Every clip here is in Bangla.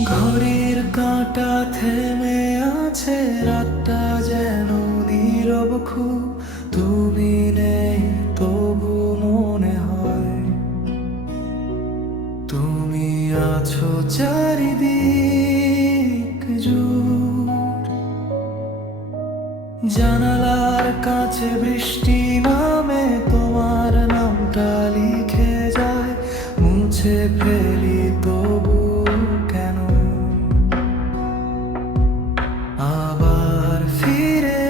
ঘড়ির কাঁটা থেমে আছে, রাতটা যেন নীরব খুব। তুমি নেই তবু মনে হয় তুমি আছো চারিদিক জুড়ে। জানালার কাছে বৃষ্টি নামে, তোমার নামটা লিখে যায়, মুছে ফেলি তবু কেন আবার ফিরে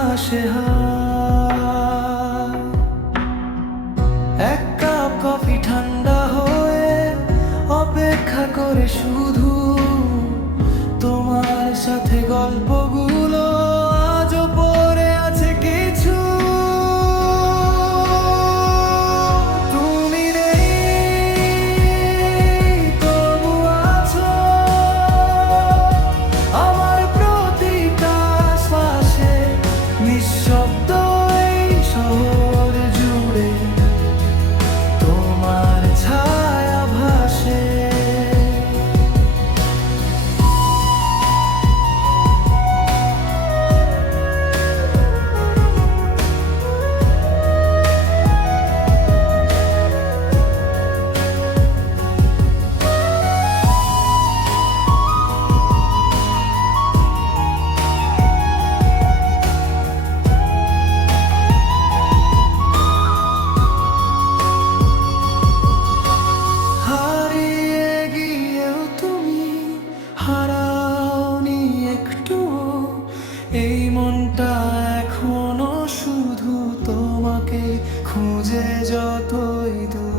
আসে হায়। এক কাপ কফি ঠান্ডা হয়ে অপেক্ষা করে শুধু তোমার সাথে গল্পগুলো আজও পড়ে আছে কিছু। তুমি নেই তবু আছো আমার প্রতিটা শ্বাসে, নিঃশব্দ এই শহর জুড়ে তোমার ছায়া ভাসে। হারিয়ে গিয়েও তুমি হারাওনি একটু, এই মনটা এখনো শুধু তোমাকে খুঁজে যতই দূর।